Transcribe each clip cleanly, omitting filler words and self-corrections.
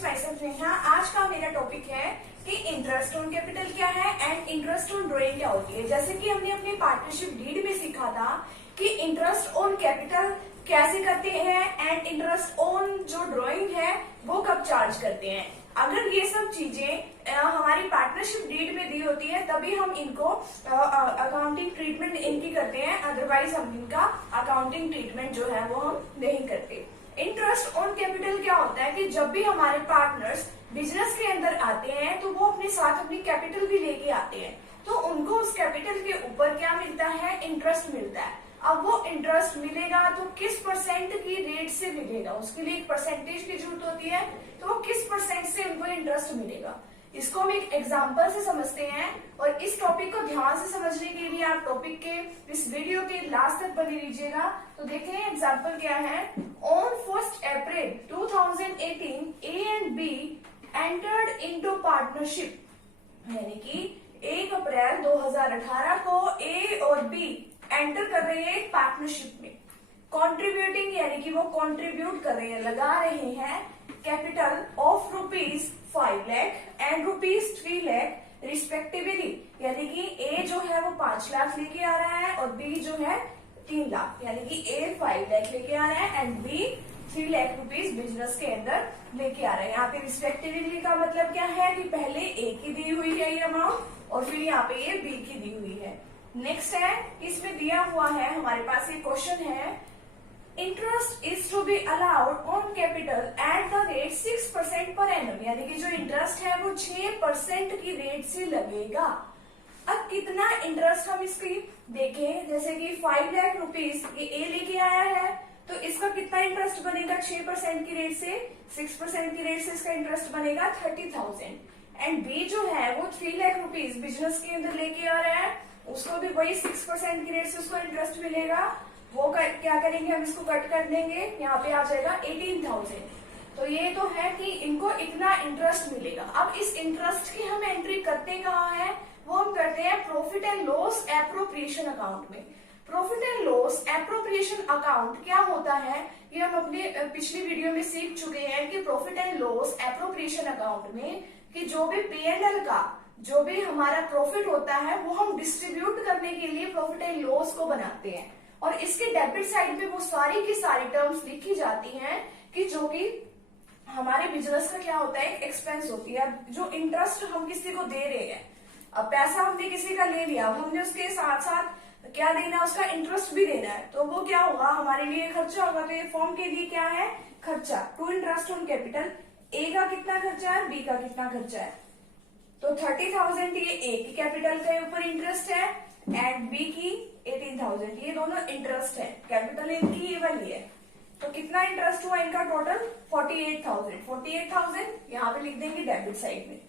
Spice Neha. आज का मेरा टॉपिक है कि इंटरेस्ट ऑन कैपिटल क्या है एंड इंटरेस्ट ऑन ड्रॉइंग क्या होती है। जैसे कि हमने अपनी पार्टनरशिप डीड में सीखा था कि इंटरेस्ट ऑन कैपिटल कैसे करते हैं एंड इंटरेस्ट ऑन जो ड्रॉइंग है वो कब चार्ज करते हैं। अगर ये सब चीजें हमारी पार्टनरशिप डीड में दी होती है तभी हम इनको अकाउंटिंग ट्रीटमेंट इनकी करते हैं, अदरवाइज हम इनका अकाउंटिंग ट्रीटमेंट जो है वो हम नहीं करते। इंटरेस्ट ऑन कैपिटल क्या होता है कि जब भी हमारे पार्टनर्स बिजनेस के अंदर आते हैं तो वो अपने साथ अपनी कैपिटल भी लेके आते हैं, तो उनको उस कैपिटल के ऊपर क्या मिलता है, इंटरेस्ट मिलता है। अब वो इंटरेस्ट मिलेगा तो किस परसेंट की रेट से मिलेगा, उसके लिए एक परसेंटेज की जरूरत होती है, तो वो किस परसेंट से उनको इंटरेस्ट मिलेगा। इसको हम एक एग्जांपल से समझते हैं और इस टॉपिक को ध्यान से समझने के लिए आप टॉपिक के इस वीडियो के लास्ट तक बने रहिएगा। तो देखते हैं एग्जांपल क्या है। On 1 April 2018 A and be entered into partnership, यानी कि 1 अप्रैल 2018 को ए और बी एंटर कर रहे हैं पार्टनरशिप में। कॉन्ट्रीब्यूटिंग यानी कि वो कॉन्ट्रीब्यूट कर रहे हैं, लगा रहे हैं capital of ₹5 lakh and ₹3 lakh respectively, यानी कि ए जो है वो 5 लाख लेके आ रहा है और बी जो है 3 लाख, यानी कि ए 5 लाख लेके आ रहा है and B 3 lakh rupees business के अंदर लेके आ रहे हैं। यहाँ पे रिस्पेक्टिवली का मतलब क्या है कि पहले ए की दी हुई है ये अमाउंट और फिर यहाँ पे ये बी की दी हुई है। नेक्स्ट है, इसमें दिया हुआ है हमारे पास एक क्वेश्चन है, interest is to be allowed on capital at the rate 6% per annum, यानी कि जो इंटरेस्ट है वो 6% की रेट से लगेगा। अब कितना इंटरेस्ट हम इसकी देखें, जैसे कि 5 लाख रुपीज ये ए लेके आया है तो इसका कितना इंटरेस्ट बनेगा 6% की रेट से, 6% की रेट से इसका इंटरेस्ट बनेगा 30,000 एंड बी जो है वो 3 लाख रुपीज बिजनेस के अंदर लेके आ रहा है, उसको भी वही 6% की रेट से उसको इंटरेस्ट मिलेगा। वो क्या करेंगे, हम इसको कट कर देंगे, यहाँ पे आ जाएगा 18,000। तो ये तो है कि इनको इतना इंटरेस्ट मिलेगा। अब इस इंटरेस्ट की हम एंट्री करते कहाँ है, वो हम करते हैं profit and loss appropriation account में। Profit and loss appropriation account क्या होता है, ये हम अपने पिछली वीडियो में सीख चुके हैं कि profit and loss appropriation account में कि जो भी P&L का जो भी हमारा प्रॉफिट होता है वो हम डिस्ट्रीब्यूट करने के लिए प्रॉफिट एंड लॉस को बनाते हैं और इसके डेबिट साइड पे वो सारी की सारी टर्म्स लिखी जाती हैं कि जो कि हमारे बिजनेस का क्या होता है, एक एक्सपेंस होती है। जो इंटरेस्ट हम किसी को दे रहे हैं, अब पैसा हमने किसी का ले लिया, अब हमने उसके साथ साथ क्या देना है, उसका इंटरेस्ट भी देना है, तो वो क्या होगा, हमारे लिए खर्चा होगा। तो ये फॉर्म के लिए क्या है, खर्चा। टू इंटरेस्ट ऑन कैपिटल, ए का कितना खर्चा है, बी का कितना खर्चा है, तो 30,000 ये ए की कैपिटल के ऊपर इंटरेस्ट है एंड बी की 18,000, ये दोनों इंटरेस्ट है, कैपिटल इनकी ये वाली है। तो कितना इंटरेस्ट हुआ इनका टोटल 48,000 यहाँ पे लिख देंगे डेबिट साइड में।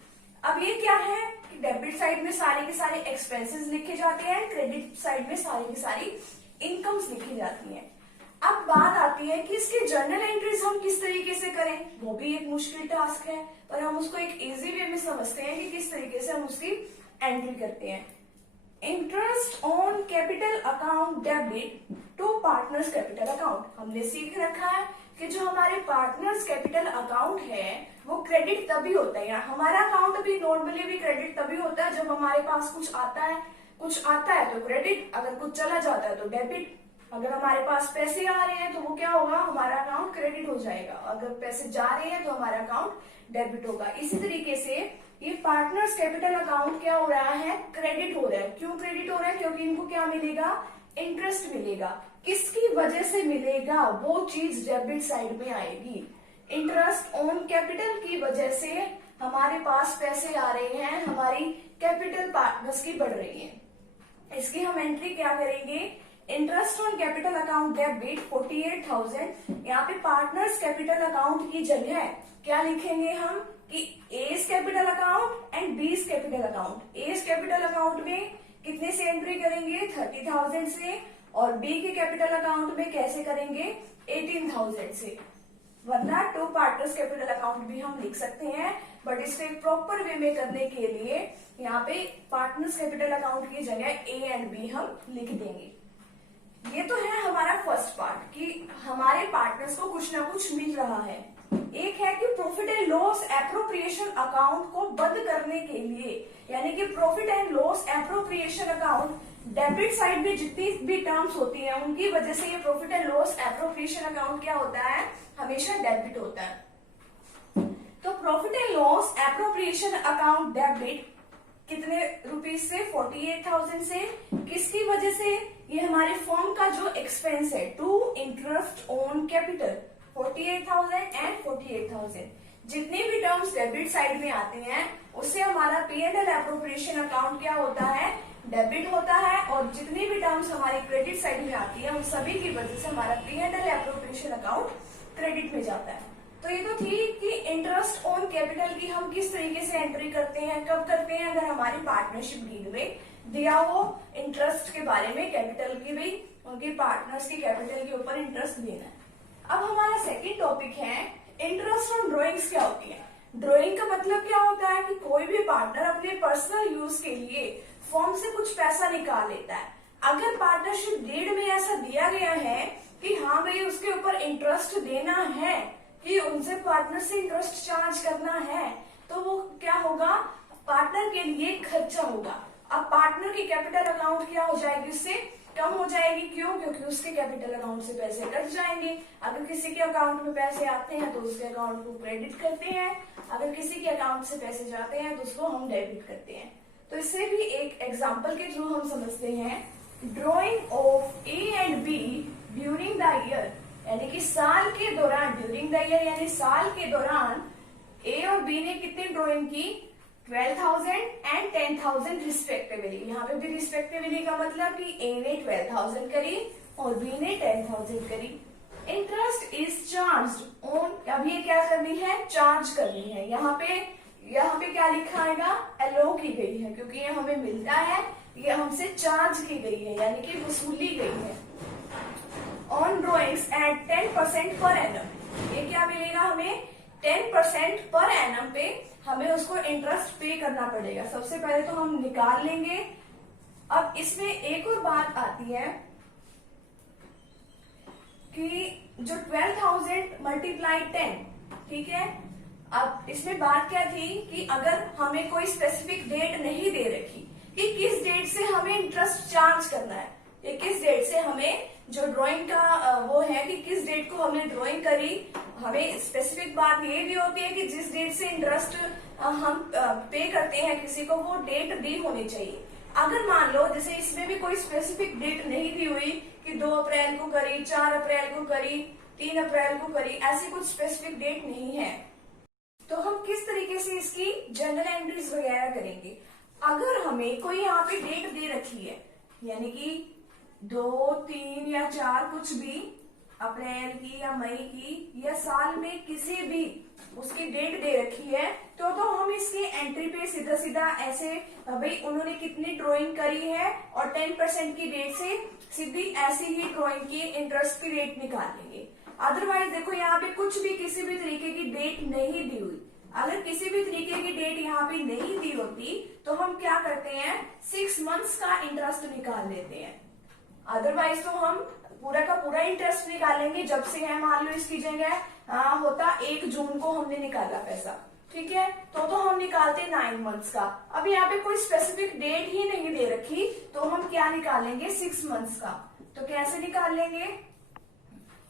अब ये क्या है कि डेबिट साइड में सारे के सारे एक्सपेंसेस लिखे जाते हैं, क्रेडिट साइड में सारी की सारी इनकम्स लिखी जाती हैं। अब बात आती है कि इसकी जर्नल एंट्रीज हम किस तरीके से करें, वो भी एक मुश्किल टास्क है, पर हम उसको एक इजी वे में समझते हैं कि किस तरीके से हम उसकी एंट्री करते हैं। Interest on capital account debit to partners capital account, हमने सीख रखा है कि जो हमारे पार्टनर्स कैपिटल अकाउंट है वो क्रेडिट तभी होता है, हमारा अकाउंट भी नॉर्मली भी क्रेडिट तभी होता है जब हमारे पास कुछ आता है तो क्रेडिट, अगर कुछ चला जाता है तो डेबिट। अगर हमारे पास पैसे आ रहे हैं तो वो क्या होगा, हमारा अकाउंट क्रेडिट हो जाएगा, अगर पैसे जा रहे हैं तो हमारा अकाउंट डेबिट होगा। इसी तरीके से ये पार्टनर्स कैपिटल अकाउंट क्या हो रहा है, क्रेडिट हो रहा है। क्यों क्रेडिट हो रहा है, क्योंकि इनको क्या मिलेगा, इंटरेस्ट मिलेगा। किसकी वजह से मिलेगा, वो चीज डेबिट साइड में आएगी। इंटरेस्ट ऑन कैपिटल की वजह से हमारे पास पैसे आ रहे हैं, हमारी कैपिटल पार्टनर्स की बढ़ रही है। इसकी हम एंट्री क्या करेंगे, interest on capital account debit 48,000, यहाँ पे पार्टनर्स कैपिटल अकाउंट की जगह क्या लिखेंगे हम कि S capital account and B's capital account. S capital account में कितने से एंट्री करेंगे, 30,000 से, और बी के कैपिटल अकाउंट में कैसे करेंगे, 18,000 से। वरना टू पार्टनर्स कैपिटल अकाउंट भी हम लिख सकते हैं, बट इसको एक प्रॉपर वे में करने के लिए यहाँ पे पार्टनर्स कैपिटल अकाउंट की जगह ए एंड बी हम लिख देंगे। ये तो है हमारा फर्स्ट पार्ट कि हमारे पार्टनर्स को कुछ ना कुछ मिल रहा है। एक है कि profit and loss appropriation account को बंद करने के लिए, यानी कि profit and loss appropriation account debit side में जितनी भी टर्म्स होती हैं उनकी वजह से ये profit and loss appropriation account क्या होता है, हमेशा डेबिट होता है। तो profit and loss appropriation account debit कितने रुपीज से, 48,000 से। किसकी वजह से, ये हमारे फर्म का जो एक्सपेंस है to interest on capital 48,000 and 48,000, जितनी भी टर्म्स डेबिट साइड में आती हैं उससे हमारा P&L एप्रोप्रिएशन अकाउंट क्या होता है, डेबिट होता है। और जितनी भी टर्म्स हमारी क्रेडिट साइड में आती है उन सभी की वजह से हमारा P&L एप्रोप्रिएशन अकाउंट क्रेडिट में जाता है। तो ये तो थी कि इंटरेस्ट ऑन कैपिटल की हम किस तरीके से एंट्री करते हैं, कब करते हैं, अगर हमारी पार्टनरशिप डीड में दिया हो इंटरेस्ट के बारे में, कैपिटल की भी, उनकी पार्टनर्स की कैपिटल के ऊपर इंटरेस्ट देना है। अब हमारा सेकंड टॉपिक है इंटरेस्ट ऑन ड्रॉइंग्स क्या होती है। ड्रॉइंग का मतलब क्या होता है कि कोई भी पार्टनर अपने पर्सनल यूज के लिए फर्म से कुछ पैसा निकाल लेता है। अगर पार्टनरशिप डीड में ऐसा दिया गया है कि हाँ भाई उसके ऊपर इंटरेस्ट देना है, कि उनसे पार्टनर से इंटरेस्ट चार्ज करना है, तो वो क्या होगा, पार्टनर के लिए खर्चा होगा। अब पार्टनर की कैपिटल अकाउंट क्या हो जाएगी, उससे कम हो जाएगी। क्यों? क्योंकि उसके कैपिटल अकाउंट से पैसे कट जाएंगे। अगर किसी के अकाउंट में पैसे आते हैं तो उसके अकाउंट को क्रेडिट करते हैं, अगर किसी के अकाउंट से पैसे जाते हैं तो उसको हम डेबिट करते हैं। तो इससे भी एक एग्जाम्पल के थ्रू हम समझते हैं, drawing of A and B during the year, यानी कि साल के दौरान, ड्यूरिंग द ईयर यानी साल के दौरान ए और बी ने कितनी ड्रॉइंग की, 12,000 एंड 10,000 रिस्पेक्टिवली। यहाँ पे भी रिस्पेक्टिवली का मतलब कि ए ने 12,000 करी और बी ने 10,000 करी। इंटरेस्ट इज चार्ज ऑन, अब ये क्या करनी है, चार्ज करनी है। यहाँ पे क्या लिखा आएगा, एलो की गई है, क्योंकि ये हमें मिलता है, ये हमसे चार्ज की गई है, यानी कि वसूली गई है। On drawings eight 10% per annum, ये क्या मिलेगा हमें, 10% पर एनम पे हमें उसको इंटरेस्ट पे करना पड़ेगा। सबसे पहले तो हम निकाल लेंगे। अब इसमें एक और बात आती है कि जो 12,000 मल्टीप्लाई 10, ठीक है। अब इसमें बात क्या थी कि अगर हमें कोई स्पेसिफिक डेट नहीं दे रखी कि किस डेट से हमें इंटरेस्ट चार्ज करना है, ये किस डेट से हमें, जो ड्राइंग का वो है कि किस डेट को हमने ड्राइंग करी, हमें स्पेसिफिक बात ये भी होती है कि जिस डेट से इंटरेस्ट हम पे करते हैं किसी को, वो डेट दी होनी चाहिए। अगर मान लो जैसे इसमें भी कोई स्पेसिफिक डेट नहीं दी हुई कि 2 अप्रैल को करी, 4 अप्रैल को करी, 3 अप्रैल को करी, ऐसी कुछ स्पेसिफिक डेट नहीं है, तो हम किस तरीके से इसकी जनरल एंट्रीज वगैरह करेंगे। अगर हमें कोई यहाँ पे डेट दे रखी है, यानी कि 2, 3 या 4 कुछ भी, अप्रैल की या मई की या साल में किसी भी उसकी डेट दे रखी है, तो हम इसकी एंट्री पे सीधा सीधा ऐसे, भाई उन्होंने कितनी ड्राइंग करी है और 10% की डेट से सीधी ऐसी ही ड्राइंग की इंटरेस्ट की रेट निकाल लेंगे। अदरवाइज देखो यहाँ पे कुछ भी किसी भी तरीके की डेट नहीं दी हुई, अगर किसी भी तरीके की डेट यहाँ पे नहीं दी होती तो हम क्या करते हैं, 6 मंथ्स का इंटरेस्ट निकाल लेते हैं। अदरवाइज तो हम पूरा का पूरा इंटरेस्ट निकालेंगे जब से है, मान लो इसकी जगह होता 1 जून को हमने निकाला पैसा, ठीक है, तो हम निकालते 9 मंथ्स का। अब यहाँ पे कोई स्पेसिफिक डेट ही नहीं दे रखी, तो हम क्या निकालेंगे, 6 मंथ्स का। तो कैसे निकाल लेंगे,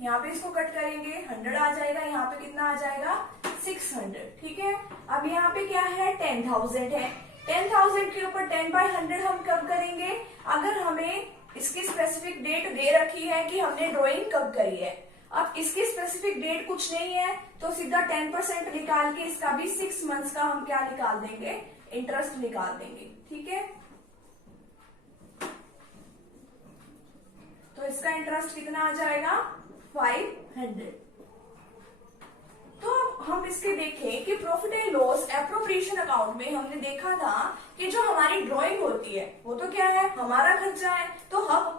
यहाँ पे इसको कट करेंगे, 100 आ जाएगा, यहाँ पे कितना आ जाएगा, 600, ठीक है। अब यहाँ पे क्या है, 10,000 है, 10,000 के ऊपर 10/100 हम कब करेंगे, अगर हमें इसकी स्पेसिफिक डेट दे रखी है कि हमने ड्राइंग कब करी है। अब इसकी स्पेसिफिक डेट कुछ नहीं है, तो सीधा 10% निकाल के इसका भी 6 मंथ्स का हम क्या निकाल देंगे, इंटरेस्ट निकाल देंगे, ठीक है। तो इसका इंटरेस्ट कितना आ जाएगा, 500। तो हम इसके देखें कि profit and loss appropriation account में हमने देखा था कि जो हमारी ड्राइंग होती है वो तो क्या है, हमारा खर्चा है, तो हम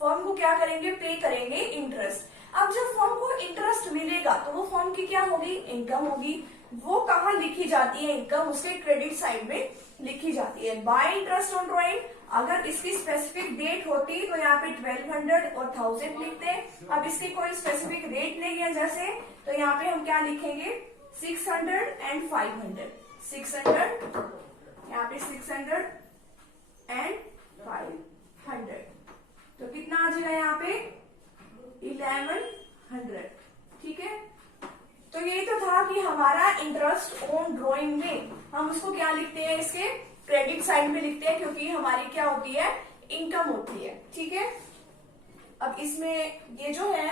फर्म को क्या करेंगे, पे करेंगे इंटरेस्ट। अब जब फर्म को इंटरेस्ट मिलेगा तो वो फर्म की क्या होगी, इनकम होगी। वो कहाँ लिखी जाती है इनकम, उसके क्रेडिट साइड में लिखी जाती है, बाय इंटरेस्ट ऑन ड्राइंग। अगर इसकी स्पेसिफिक डेट होती तो यहाँ पे 1200 और 1000 लिखते। अब इसकी कोई स्पेसिफिक डेट नहीं है जैसे, तो यहाँ पे हम क्या लिखेंगे, 600 एंड 500, 600, यहाँ पे 600 एंड 500, तो कितना आ जाएगा यहाँ पे 1100। ठीक है, तो यही तो था कि हमारा इंटरेस्ट ऑन ड्रॉइंग में हम उसको क्या लिखते हैं, इसके क्रेडिट साइड में लिखते हैं, क्योंकि हमारी क्या होती है, इनकम होती है। ठीक है, अब इसमें ये जो है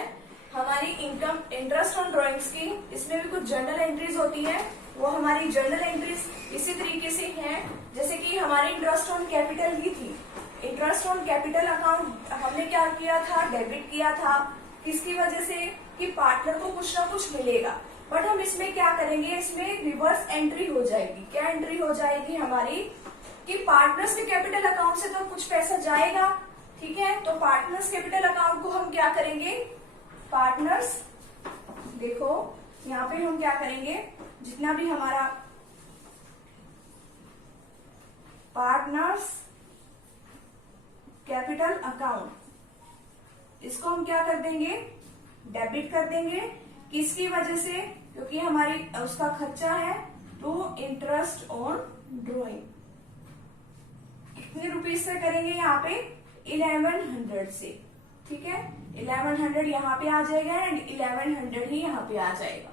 हमारी इनकम, इंटरेस्ट ऑन ड्रॉइंग्स की, इसमें भी कुछ जर्नल एंट्रीज होती है। वो हमारी जर्नल एंट्रीज इसी तरीके से हैं जैसे कि हमारी इंटरेस्ट ऑन कैपिटल ही थी। इंटरेस्ट ऑन कैपिटल अकाउंट हमने क्या किया था, डेबिट किया था। किसकी वजह से, कि पार्टनर को कुछ ना कुछ मिलेगा। बट हम इसमें क्या करेंगे, इसमें रिवर्स एंट्री हो जाएगी। क्या एंट्री हो जाएगी हमारी, कि पार्टनर्स के कैपिटल अकाउंट से तो कुछ पैसा जाएगा। ठीक है, तो पार्टनर्स कैपिटल अकाउंट को हम क्या करेंगे, पार्टनर्स, देखो यहाँ पे हम क्या करेंगे, जितना भी हमारा पार्टनर्स कैपिटल अकाउंट, इसको हम क्या कर देंगे, डेबिट कर देंगे। किसकी वजह से, क्योंकि हमारी उसका खर्चा है, तो इंटरेस्ट ऑन ड्रॉइंग कितने रुपीज से करेंगे, यहाँ पे 1100 से। ठीक है, 1100 यहाँ पे आ जाएगा एंड 1100 ही यहाँ पे आ जाएगा।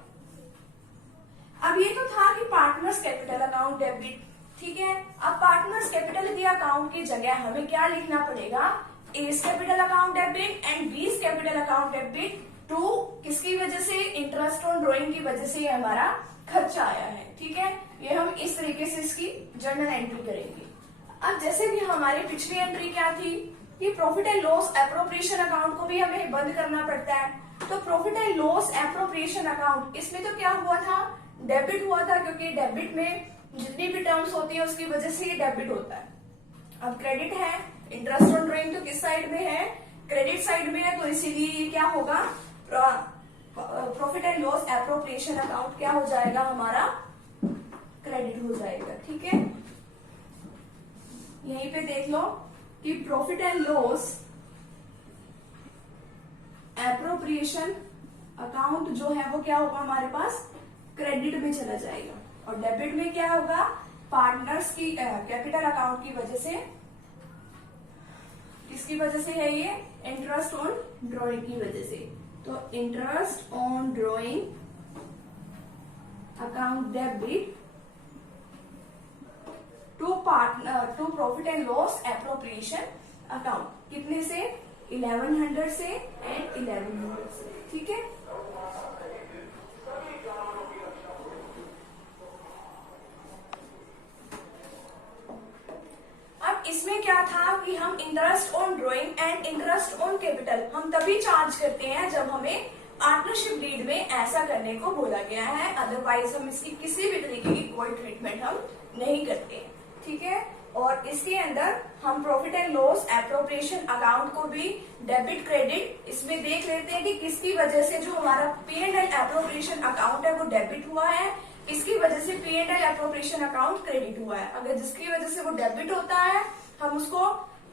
अब ये तो था कि पार्टनर्स कैपिटल अकाउंट डेबिट। ठीक है, अब पार्टनर्स कैपिटल के अकाउंट की जगह हमें क्या लिखना पड़ेगा, A's capital account debit and B's capital account debit to, किसकी वजह से, इंटरेस्ट ऑन ड्रॉइंग की वजह से हमारा खर्चा आया है। ठीक है, ये हम इस तरीके से इसकी जर्नल एंट्री करेंगे। अब जैसे कि हमारी पिछली एंट्री क्या थी, कि profit and loss appropriation account को भी हमें बंद करना पड़ता है। तो profit and loss appropriation account, इसमें तो क्या हुआ था, डेबिट हुआ था, क्योंकि डेबिट में जितनी भी टर्म्स होती है उसकी वजह से ये डेबिट होता है। अब क्रेडिट है, इंटरेस्ट ऑन ड्रॉइंग तो किस साइड में है, क्रेडिट साइड में है, तो इसीलिए ये क्या होगा, profit and loss appropriation account क्या हो जाएगा, हमारा क्रेडिट हो जाएगा। ठीक है, यहीं पे देख लो कि profit and loss appropriation account जो है वो क्या होगा, हमारे पास क्रेडिट में चला जाएगा। और डेबिट में क्या होगा, पार्टनर्स की कैपिटल अकाउंट की वजह से, किसकी वजह से है ये, इंटरेस्ट ऑन ड्रॉइंग की वजह से। तो interest on drawing account debit to partner to profit and loss appropriation account, कितने से, 1100 से एंड 1100 से। ठीक है, अब इसमें क्या था कि हम interest on drawing and interest on capital हम तभी चार्ज करते हैं जब हमें पार्टनरशिप डीड में ऐसा करने को बोला गया है। अदरवाइज हम इसकी किसी भी तरीके की कोई ट्रीटमेंट हम नहीं करते। ठीक है, और इसके अंदर हम profit and loss appropriation account को भी डेबिट क्रेडिट इसमें देख लेते हैं कि किसकी वजह से जो हमारा P&L एप्रोप्रिएशन अकाउंट है वो डेबिट हुआ है, इसकी वजह से P&L एप्रोप्रिएशन अकाउंट क्रेडिट हुआ है। अगर जिसकी वजह से वो डेबिट होता है हम उसको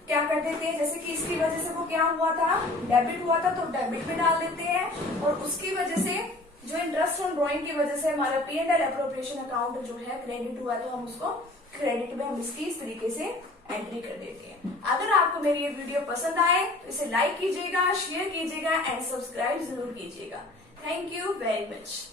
क्या कर देते हैं, जैसे कि इसकी वजह से वो क्या हुआ था, डेबिट हुआ था, तो डेबिट में डाल देते हैं। और उसकी वजह से जो इंटरेस्ट ऑन ड्रॉइंग की वजह से हमारा P&L एप्रोप्रिएशन अकाउंट जो है क्रेडिट हुआ, तो हम उसको क्रेडिट में हम इसकी इस तरीके से एंट्री कर देते हैं। अगर आपको मेरी ये वीडियो पसंद आए तो इसे लाइक कीजिएगा, शेयर कीजिएगा एंड सब्सक्राइब जरूर कीजिएगा। Thank you very much.